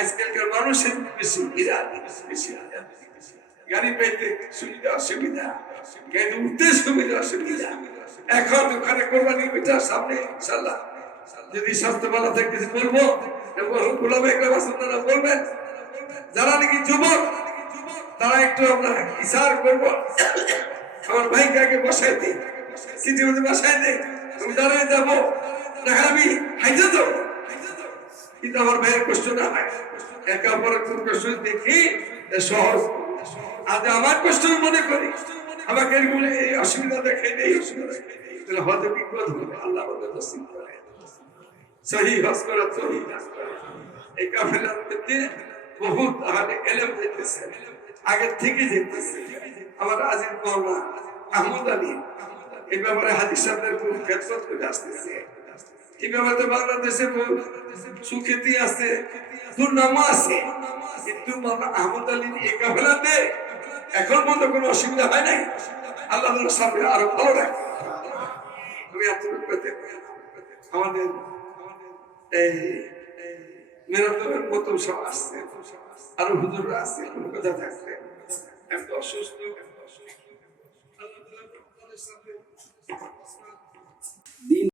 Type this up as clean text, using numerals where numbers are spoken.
আজকালকার মানুষের বেশি বেশি গাড়ি পাইতে সুবিধা অসুবিধা, গাড়ি উঠতে সুবিধা অসুবিধা। এখন ওখানে কোরবানি পিঠার সামনে ইনশাআল্লাহ যদি স্বাস্থ্য ভালো থাকে কিছু বলবো, গোলাম একরাম আপনারা বলবেন। যারা নাকি যুবক তারা একটু আমরা ইশারা করবো, আমার ভাইকে আগে বসাই দিই, সিটির মধ্যে বসাই দিই, আমি দাঁড়িয়ে যাবো না আমি হাইতে যাবো, কিন্তু আমার ভাইয়ের কষ্ট না হয়। একে অপরের খুব কষ্ট দেখি সহজ, আজ আমার কষ্ট মনে করি, আমাকে এগুলো এই অসুবিধা দেখে নেই, অসুবিধা তাহলে হয়তো বিপদ হবে। আল্লাহ আমাদের নসিব করে সহি হজ করা, সহি হজ করা। এই কাফেলার মধ্যে বহুত আহলে ইলম যেতেছে, আগের থেকে যেতেছে। আমার আজিজ মাওলানা আহমদ আলী এই ব্যাপারে হাদিস সাহেবদের খুব খেদমত করে আসতেছে। এই ব্যাপারে বাংলাদেশে সুখ্যাতি আছে, দুর্নাম আছে, কিন্তু মাওলানা আহমদ আলীর এই কাফেলাতে এখন পর্যন্ত কোনো অসুবিধা হয় নাই। আল্লাহ তাআলার সামনে আরো ভালো রাখে। আমি এতটুকু পেতে আমাদের এই মেরাতবের প্রথম সব আসছে, আরো হুজুররা আসছে, কোনো কথা থাকছে। আমি তো অসুস্থ,